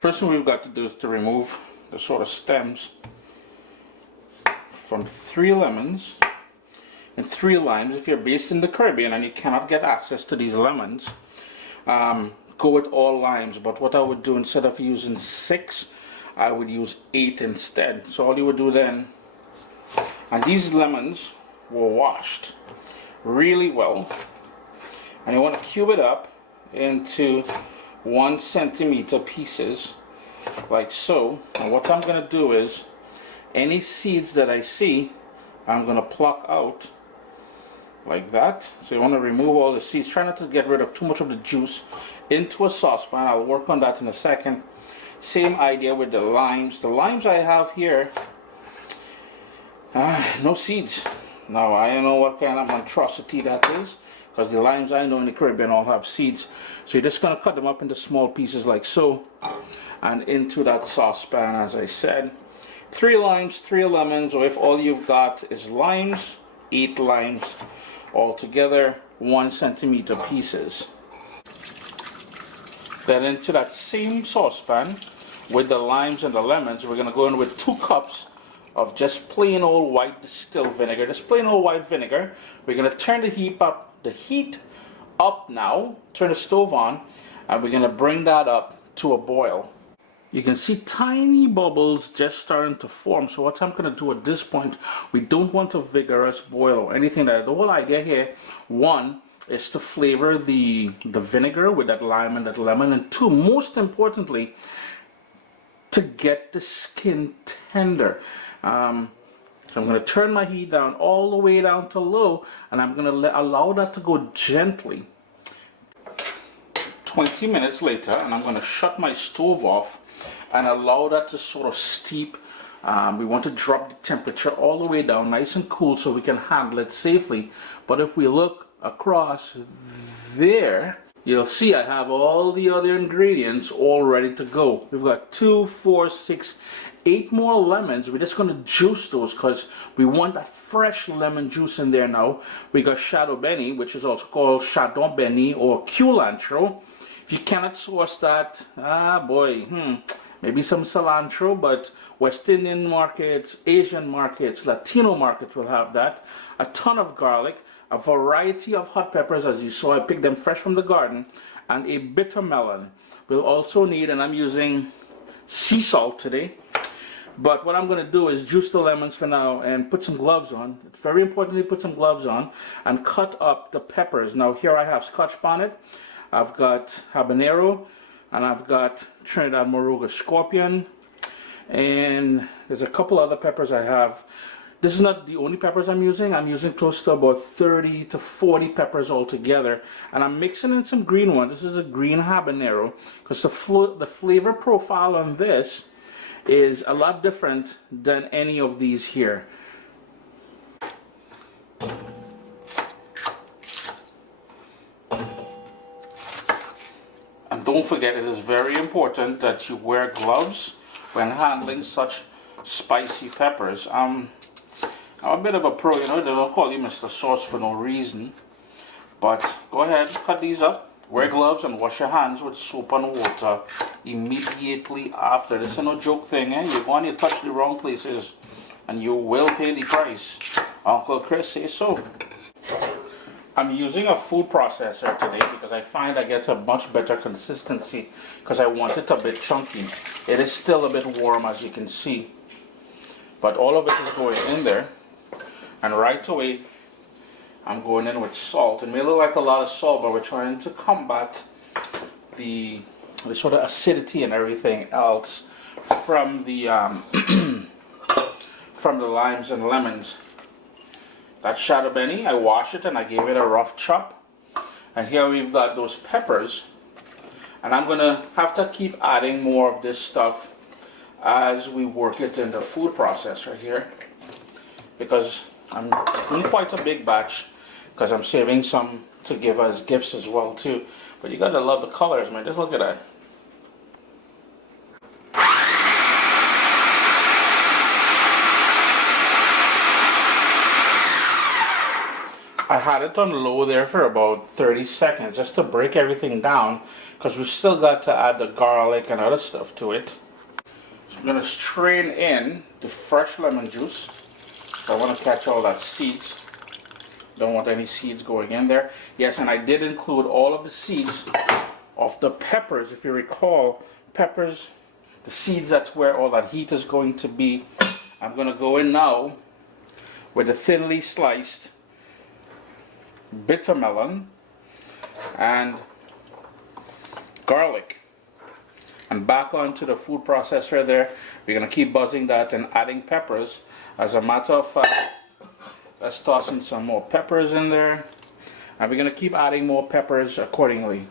First thing we've got to do is to remove the sort of stems from 3 lemons and 3 limes. If you're based in the Caribbean and you cannot get access to these lemons, go with all limes. But what I would do, instead of using 6, I would use 8 instead. So all you would do then, and these lemons were washed really well, and you want to cube it up into 1 centimeter pieces like so. And what I'm going to do is, any seeds that I see, I'm going to pluck out like that. So you want to remove all the seeds. Try not to get rid of too much of the juice. Into a saucepan. I'll work on that in a second. Same idea with the limes. The limes I have here, no seeds. Now I don't know what kind of monstrosity that is, because the limes I know in the Caribbean all have seeds. So you're just going to cut them up into small pieces like so, and into that saucepan, as I said. 3 limes, 3 lemons, or if all you've got is limes, 8 limes altogether, 1 centimeter pieces. Then into that same saucepan with the limes and the lemons, we're going to go in with 2 cups of just plain old white distilled vinegar. Just plain old white vinegar. We're going to turn the heat up now, turn the stove on, and we're going to bring that up to a boil. You can see tiny bubbles just starting to form. So what I'm going to do at this point, we don't want a vigorous boil or anything like that. The whole idea here, 1, is to flavor the vinegar with that lime and that lemon, and 2, most importantly, to get the skin tender. So I'm going to turn my heat down all the way down to low, and I'm going to allow that to go gently. 20 minutes later, and I'm going to shut my stove off and allow that to sort of steep. We want to drop the temperature all the way down, nice and cool, so we can handle it safely. But if we look across there, you'll see I have all the other ingredients all ready to go. We've got 2, 4, 6, 8 more lemons. We're just going to juice those because we want that fresh lemon juice in there now. We got shadow benny, which is also called chardon benny or culantro. If you cannot source that, maybe some cilantro, but West Indian markets, Asian markets, Latino markets will have that. A ton of garlic, a variety of hot peppers, as you saw, I picked them fresh from the garden, and a bitter melon. We'll also need, and I'm using sea salt today, but what I'm going to do is juice the lemons for now and put some gloves on. It's very important to put some gloves on and cut up the peppers. Now here I have Scotch bonnet, I've got habanero, and I've got Trinidad Moruga scorpion, and there's a couple other peppers I have. This is not the only peppers I'm using. I'm using close to about 30 to 40 peppers altogether, and I'm mixing in some green ones. This is a green habanero because the flavor profile on this is a lot different than any of these here. And don't forget, it is very important that you wear gloves when handling such spicy peppers. I'm a bit of a pro, you know, they don't call you Mr. Sauce for no reason. But go ahead, cut these up, wear gloves, and wash your hands with soap and water immediately after. This is no joke thing, eh? You go and you touch the wrong places, and you will pay the price. Uncle Chris says so. I'm using a food processor today because I find I get a much better consistency because I want it a bit chunky. It is still a bit warm, as you can see, but all of it is going in there. And right away I'm going in with salt. It may look like a lot of salt, but we're trying to combat the sort of acidity and everything else from the from the limes and lemons. That shadow benny, I washed it and I gave it a rough chop. And here we've got those peppers. And I'm going to have to keep adding more of this stuff as we work it in the food processor here. Because I'm doing quite a big batch, because I'm saving some to give as gifts as well too. But you got to love the colors, man. Just look at that. I had it on low there for about 30 seconds just to break everything down, because we've still got to add the garlic and other stuff to it. So I'm going to strain in the fresh lemon juice. I want to catch all that seeds. Don't want any seeds going in there. Yes, and I did include all of the seeds of the peppers. If you recall, peppers, the seeds, that's where all that heat is going to be. I'm going to go in now with a thinly sliced bitter melon and garlic. And back onto the food processor there. We're going to keep buzzing that and adding peppers. As a matter of fact, let's toss in some more peppers in there. And we're going to keep adding more peppers accordingly.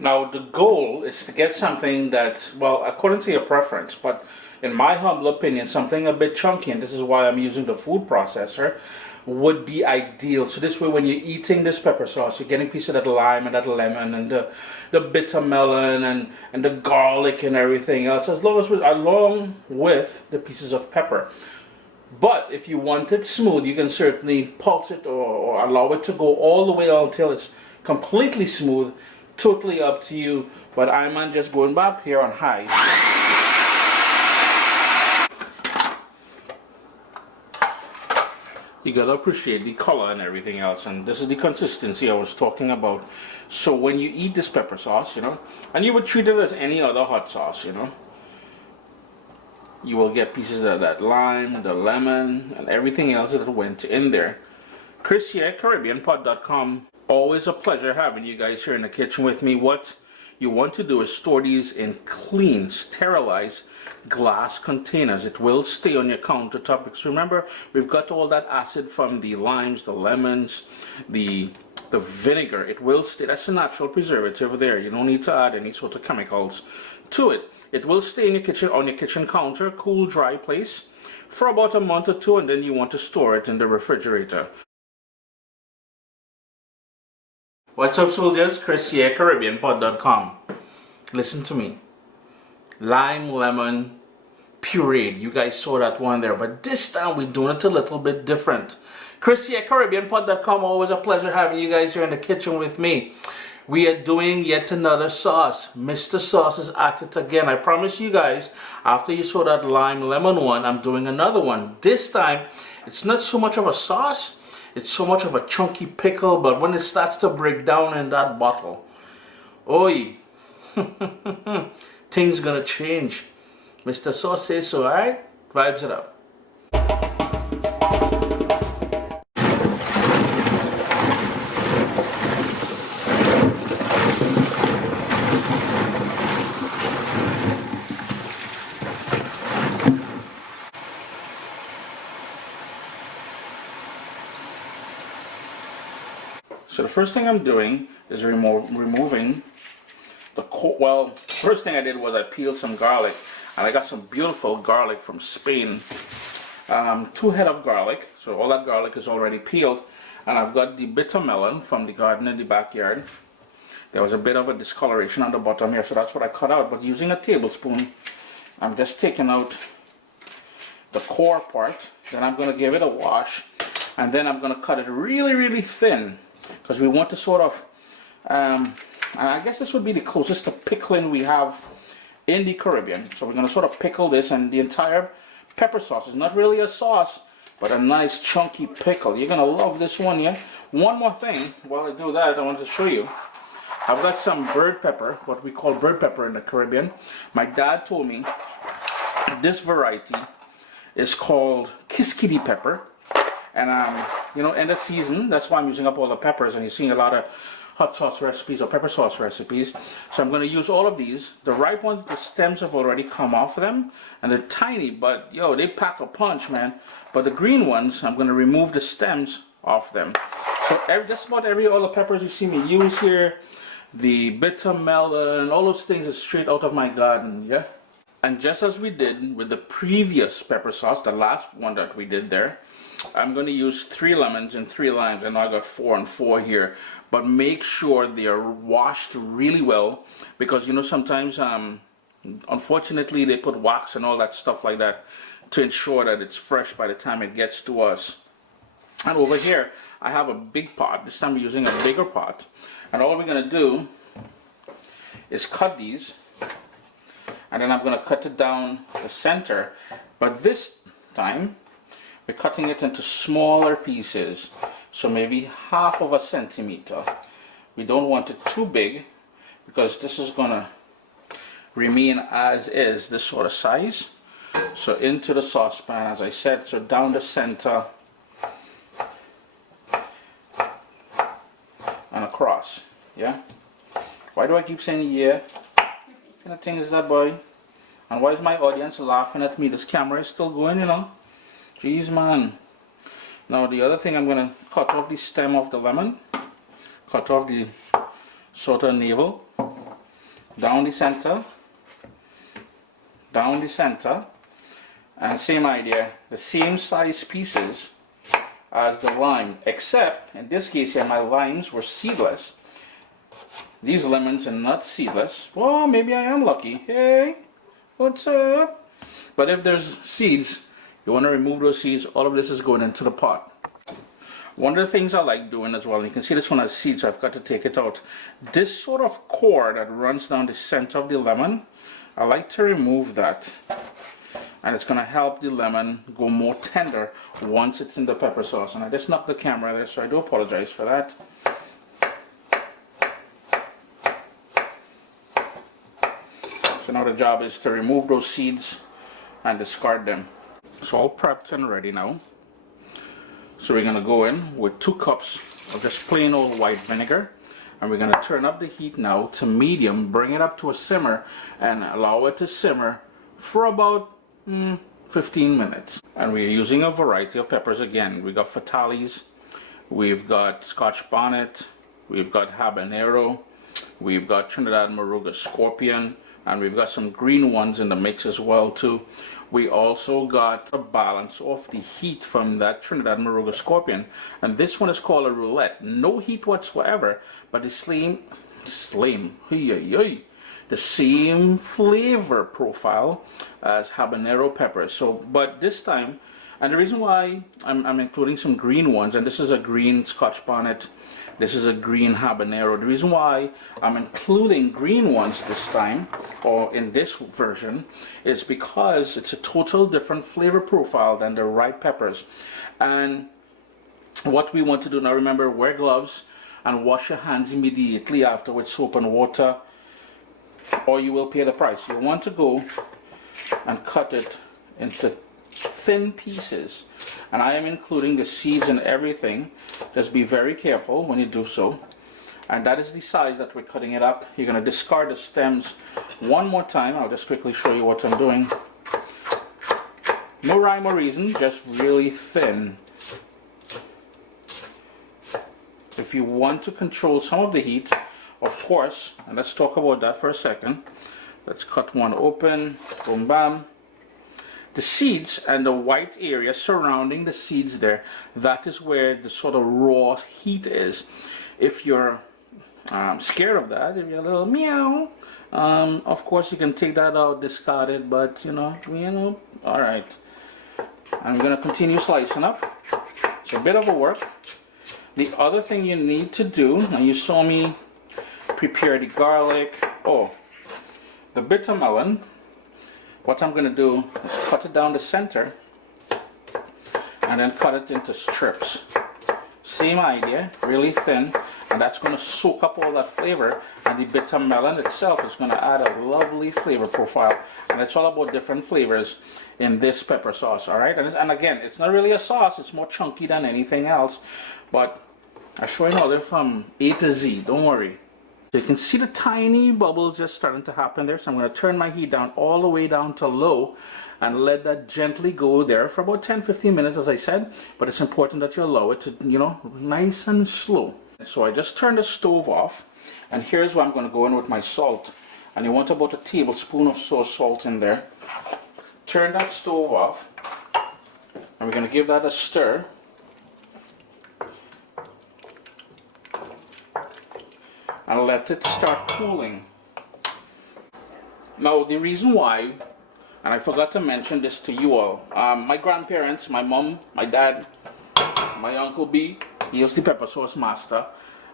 Now the goal is to get something that's, well, according to your preference, but in my humble opinion, something a bit chunky, and this is why I'm using the food processor, would be ideal. So this way, when you're eating this pepper sauce, you're getting a piece of that lime and that lemon and the bitter melon and the garlic and everything else, along with the pieces of pepper. But if you want it smooth, you can certainly pulse it or allow it to go all the way until it's completely smooth. Totally up to you, but I'm just going back here on high. You gotta appreciate the color and everything else, and this is the consistency I was talking about. So when you eat this pepper sauce, you know, and you would treat it as any other hot sauce, you know, you will get pieces of that lime, the lemon, and everything else that went in there. Chris here, CaribbeanPot.com. Always a pleasure having you guys here in the kitchen with me. What you want to do is store these in clean, sterilized glass containers. It will stay on your countertop, because remember, we've got all that acid from the limes, the lemons, the vinegar. It will stay. That's a natural preservative there. You don't need to add any sort of chemicals to it. It will stay in your kitchen, on your kitchen counter, cool, dry place for about a month or two, and then you want to store it in the refrigerator. What's up, soldiers? Chris here, CaribbeanPot.com. Listen to me. Lime lemon pureed. You guys saw that one there, but this time we're doing it a little bit different. Chris here, CaribbeanPot.com. Always a pleasure having you guys here in the kitchen with me. We are doing yet another sauce. Mr. Sauce is at it again. I promise you guys, after you saw that lime lemon one, I'm doing another one. This time, it's not so much of a sauce. It's so much of a chunky pickle, but when it starts to break down in that bottle, oi, things gonna change. Mr. Sauce says so, alright? Vibes it up. So the first thing I'm doing is removing the well, first thing I did was I peeled some garlic, and I got some beautiful garlic from Spain. 2 head of garlic, so all that garlic is already peeled, and I've got the bitter melon from the garden in the backyard. There was a bit of a discoloration on the bottom here, so that's what I cut out, but using a tablespoon, I'm just taking out the core part. Then I'm going to give it a wash, and then I'm going to cut it really, really thin, because we want to sort of, I guess this would be the closest to pickling we have in the Caribbean. So we're going to sort of pickle this, and the entire pepper sauce is not really a sauce, but a nice chunky pickle. You're going to love this one, yeah? One more thing, while I do that, I want to show you. I've got some bird pepper, what we call bird pepper in the Caribbean. My dad told me this variety is called Kiskidi pepper. And, you know, in the season, that's why I'm using up all the peppers, and you're seeing a lot of hot sauce recipes or pepper sauce recipes. So I'm going to use all of these. The ripe ones, the stems have already come off of them, and they're tiny, but, yo, they pack a punch, man. But the green ones, I'm going to remove the stems off them. So just about all the peppers you see me use here, the bitter melon, all those things are straight out of my garden, yeah? And just as we did with the previous pepper sauce, the last one that we did there, I'm going to use 3 lemons and 3 limes. I know I got 4 and 4 here, but make sure they are washed really well, because you know sometimes Unfortunately, they put wax and all that stuff like that to ensure that it's fresh by the time it gets to us. And over here, I have a big pot. This time we're using a bigger pot. And all we're going to do is cut these. And then I'm going to cut it down the center. But this time, we're cutting it into smaller pieces. So maybe 1/2 centimeter. We don't want it too big because this is going to remain as is, this sort of size. So into the saucepan, as I said, so down the center and across. Yeah? Why do I keep saying yeah? What kind of thing is that, boy? And why is my audience laughing at me? This camera is still going, you know? Jeez, man. Now the other thing, I'm going to cut off the stem of the lemon. Cut off the sort of navel. Down the center. Down the center. And same idea. The same size pieces as the lime. Except, in this case here, my limes were seedless. These lemons are not seedless. Well, maybe I am lucky. Hey, what's up? But if there's seeds, you want to remove those seeds. All of this is going into the pot. One of the things I like doing as well, and you can see this one has seeds, so I've got to take it out. This sort of core that runs down the center of the lemon, I like to remove that. And it's going to help the lemon go more tender once it's in the pepper sauce. And I just knocked the camera there, so I do apologize for that. So now the job is to remove those seeds and discard them. It's all prepped and ready now. So we're going to go in with 2 cups of just plain old white vinegar. And we're going to turn up the heat now to medium, bring it up to a simmer, and allow it to simmer for about 15 minutes. And we're using a variety of peppers again. We got fatales, we've got Scotch bonnet, we've got habanero, we've got Trinidad Moruga scorpion, and we've got some green ones in the mix as well too. We also got a balance of the heat from that Trinidad Moruga scorpion, and this one is called a roulette. No heat whatsoever, but the same flavor profile as habanero peppers. So, but this time, and the reason why I'm including some green ones, and this is a green Scotch bonnet, this is a green habanero. The reason why I'm including green ones this time, or in this version, is because it's a total different flavor profile than the ripe peppers. And what we want to do now, remember, wear gloves and wash your hands immediately after with soap and water, or you will pay the price. You want to go and cut it into thin pieces, and I am including the seeds and everything. Just be very careful when you do so. And that is the size that we're cutting it up. You're going to discard the stems one more time. I'll just quickly show you what I'm doing. No rhyme or reason, just really thin. If you want to control some of the heat, of course, and let's talk about that for a second. Let's cut one open, boom bam. The seeds and the white area surrounding the seeds there, that is where the sort of raw heat is. If you're scared of that, if you're a little meow, of course you can take that out, discard it, but you know, all right. I'm going to continue slicing up. It's a bit of a work. The other thing you need to do, and you saw me prepare the garlic, the bitter melon. What I'm going to do is cut it down the center and then cut it into strips. Same idea, really thin, and that's going to soak up all that flavor, and the bitter melon itself is going to add a lovely flavor profile. And it's all about different flavors in this pepper sauce, alright? And again, it's not really a sauce, it's more chunky than anything else, but I'm showing all this from A to Z, don't worry. So you can see the tiny bubbles just starting to happen there. So I'm going to turn my heat down all the way down to low and let that gently go there for about 10-15 minutes, as I said. But it's important that you allow it to, you know, nice and slow. So I just turned the stove off, and here's where I'm going to go in with my salt. And you want about a tablespoon of salt in there. Turn that stove off, and we're going to give that a stir. And let it start cooling. Now, the reason why, and I forgot to mention this to you all, my grandparents, my mom, my dad, my Uncle B, he was the pepper sauce master.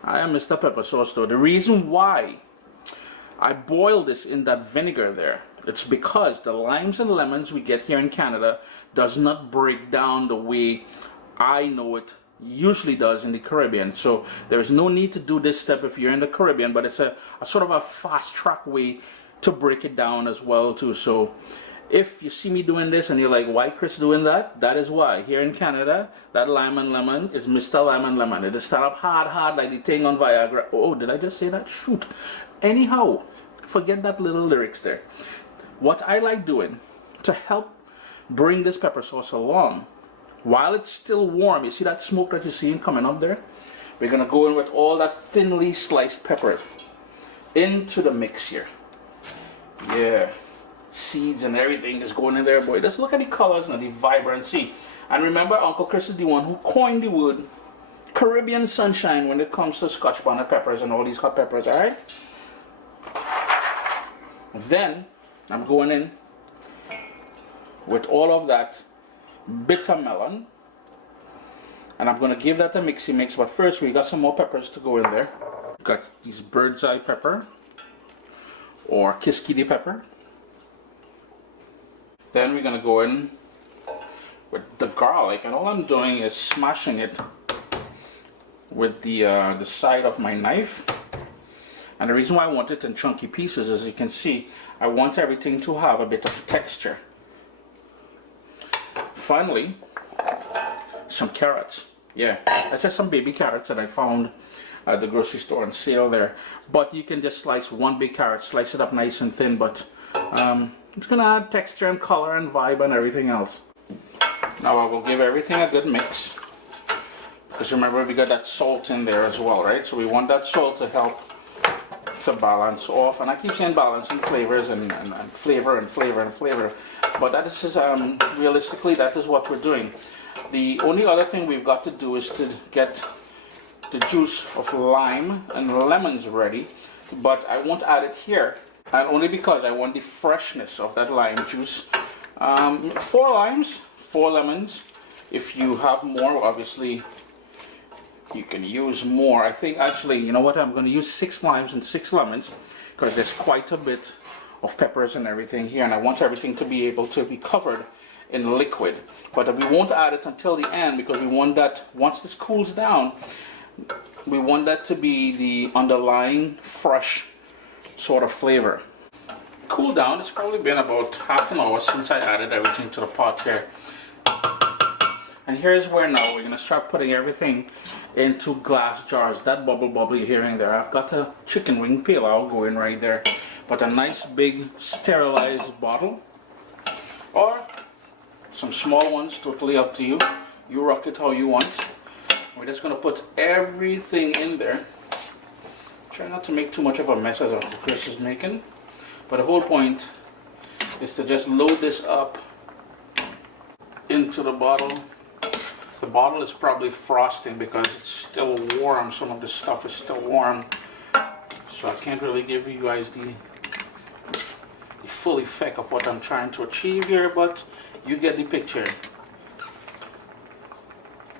I am Mr. Pepper Sauce though. The reason why I boil this in that vinegar there, it's because the limes and lemons we get here in Canada does not break down the way I know it usually does in the Caribbean. So there's no need to do this step if you're in the Caribbean, but it's a sort of a fast track way to break it down as well too. So if you see me doing this and you're like, why Chris doing that? That is why. Here in Canada, that lime and lemon is Mr. Lime and Lemon. It is start up hard like the thing on Viagra. Oh, did I just say that? Shoot. Anyhow, forget that little lyrics there. What I like doing to help bring this pepper sauce along, while it's still warm, you see that smoke that you're seeing coming up there? We're going to go in with all that thinly sliced pepper into the mix here. Yeah. Seeds and everything is going in there, boy. Just look at the colors and the vibrancy. And remember, Uncle Chris is the one who coined the word Caribbean sunshine when it comes to Scotch bonnet peppers and all these hot peppers, alright? Then I'm going in with all of that bitter melon, and I'm going to give that a mixy mix. But first, we got some more peppers to go in there. Got these bird's eye pepper or Kiskidi pepper. Then we're going to go in with the garlic, and all I'm doing is smashing it with the side of my knife. And the reason why I want it in chunky pieces, as you can see, I want everything to have a bit of texture. Finally, some carrots. Yeah, that's just some baby carrots that I found at the grocery store on sale there. But you can just slice one big carrot, slice it up nice and thin, but it's going to add texture and color and vibe and everything else. Now I will give everything a good mix, because remember we got that salt in there as well, right? So we want that salt to help to balance off. And I keep saying balancing flavors and flavor and flavor and flavor. But that is realistically, that is what we're doing. The only other thing we've got to do is to get the juice of lime and lemons ready. But I won't add it here. And only because I want the freshness of that lime juice. 4 limes, 4 lemons. If you have more, obviously, you can use more. I think actually, you know what, I'm going to use 6 limes and 6 lemons, because there's quite a bit of peppers and everything here, and I want everything to be able to be covered in liquid. But we won't add it until the end, because we want that, once this cools down, we want that to be the underlying fresh sort of flavor. Cool down. It's probably been about half an hour since I added everything to the pot here. And here's where now we're going to start putting everything into glass jars. That bubble you're hearing there, I've got a chicken wing peel out going right there. But a nice big sterilized bottle, or some small ones, totally up to you. You rock it how you want. We're just going to put everything in there. Try not to make too much of a mess as Uncle Chris is making. But the whole point is to just load this up into the bottle. The bottle is probably frosting because it's still warm. Some of the stuff is still warm. So I can't really give you guys the full effect of what I'm trying to achieve here, but you get the picture.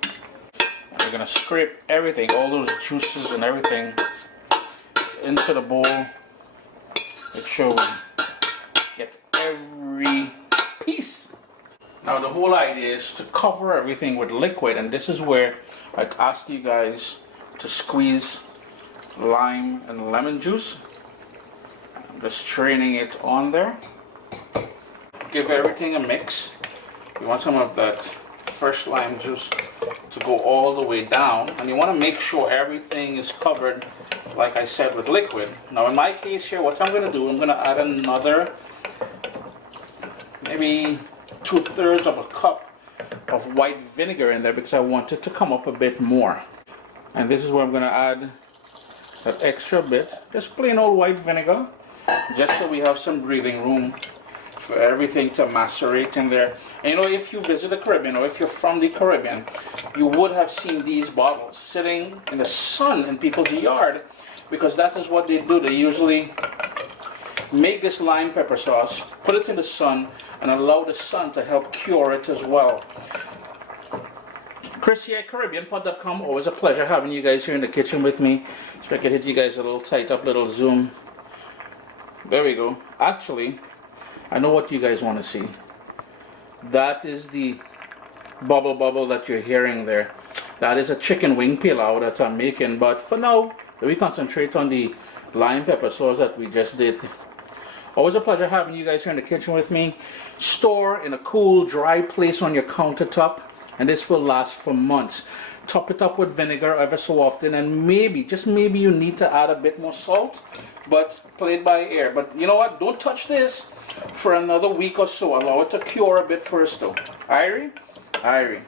And we're going to scrape everything, all those juices and everything, into the bowl. Make sure we get every piece. Now the whole idea is to cover everything with liquid, and this is where I'd ask you guys to squeeze lime and lemon juice. I'm just straining it on there. Give everything a mix. You want some of that fresh lime juice to go all the way down, and you want to make sure everything is covered, like I said, with liquid. Now in my case here, what I'm going to do, I'm going to add another maybe 2/3 of a cup of white vinegar in there, because I want it to come up a bit more. And this is where I'm going to add that extra bit, just plain old white vinegar, just so we have some breathing room for everything to macerate in there. And you know, if you visit the Caribbean, or if you're from the Caribbean, you would have seen these bottles sitting in the sun in people's yard, because that is what they do. They usually make this lime pepper sauce, put it in the sun, and allow the sun to help cure it as well. Chris here, CaribbeanPod.com. Always a pleasure having you guys here in the kitchen with me. If I could hit you guys a little tight up, little zoom. There we go. Actually, I know what you guys want to see. That is the bubble that you're hearing there. That is a chicken wing pilau that I'm making. But for now, we concentrate on the lime pepper sauce that we just did. Always a pleasure having you guys here in the kitchen with me. Store in a cool, dry place on your countertop. And this will last for months. Top it up with vinegar ever so often, and maybe, just maybe, you need to add a bit more salt, but play it by ear. But you know what? Don't touch this for another week or so. Allow it to cure a bit first though. Irie? Irie.